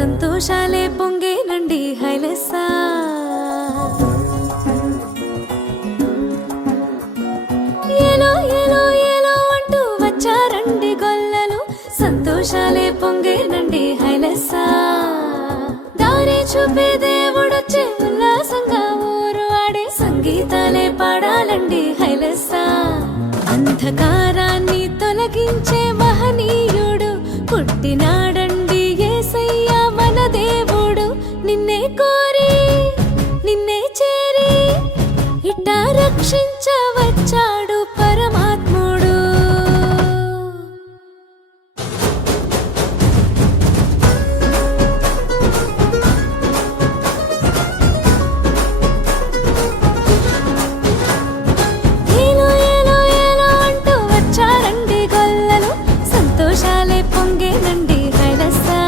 సంతోషాలే పొంగేనండి హైలెస్సా. ఏలో ఏలో ఏలో అంటూ వచ్చారండి గొల్లలు, సంతోషాలే పొంగేనండి హైలెస్సా. దారి చూపే దేవుడొచ్చే ఉల్లాసంగా ఊరు ఆడే సంగీతాలే పాడాలండి హైలెస్సా. అంధకారాన్ని తొలగించే మహనీయుడు పుట్టినాడండి యేసయ్య మన దేవుడు. నిన్నే కోరి నిన్నే చేరి ఇట్టా రక్షించవచ్చాడు పరమాత్ముడు. ఏలో ఏలో ఏలో అంటూ వచ్చారండి గొల్లలు, సంతోషాలే పొంగేనండి హైలెస్సా.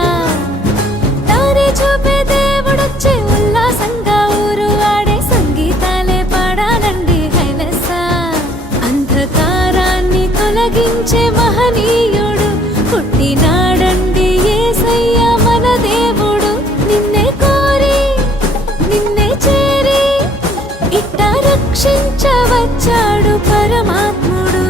దారి చూపే దేవుడొచ్చే ఉల్లాసంగా ఊరు ఆడే సంగీతాలే పాడాలండి హైలెస్సా. అంధకారాన్ని తొలగించే మహనీయుడు పుట్టినాడండి యేసయ్య మన దేవుడు. నిన్నే కోరి నిన్నే చేరి ఇట్టా రక్షించవచ్చాడు పరమాత్ముడు.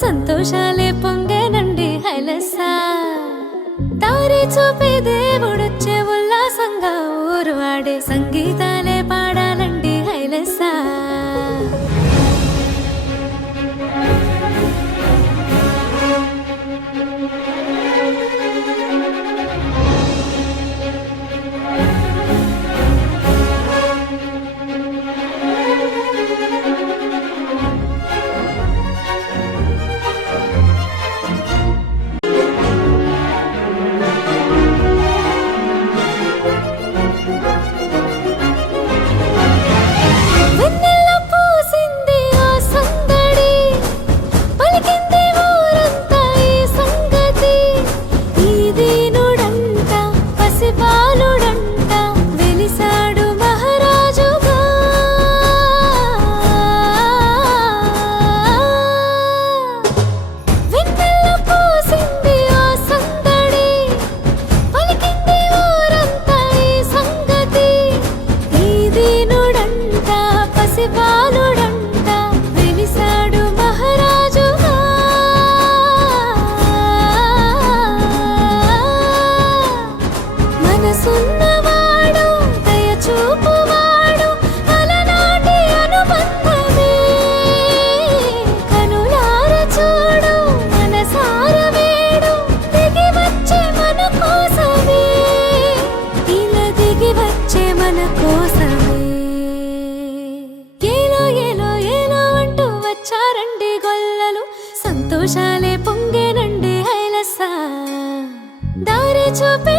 సంతోషాలే పొంగేనండి హైలెస్సా. దారి చూపే దేవుడొచ్చే ఉల్లాసంగా ఊరు ఆడే సంగీతాలే పాడాలండి హైలెస్సా. సంతోషాలే పొంగేనండి హైలెస్సా. దారి చూపే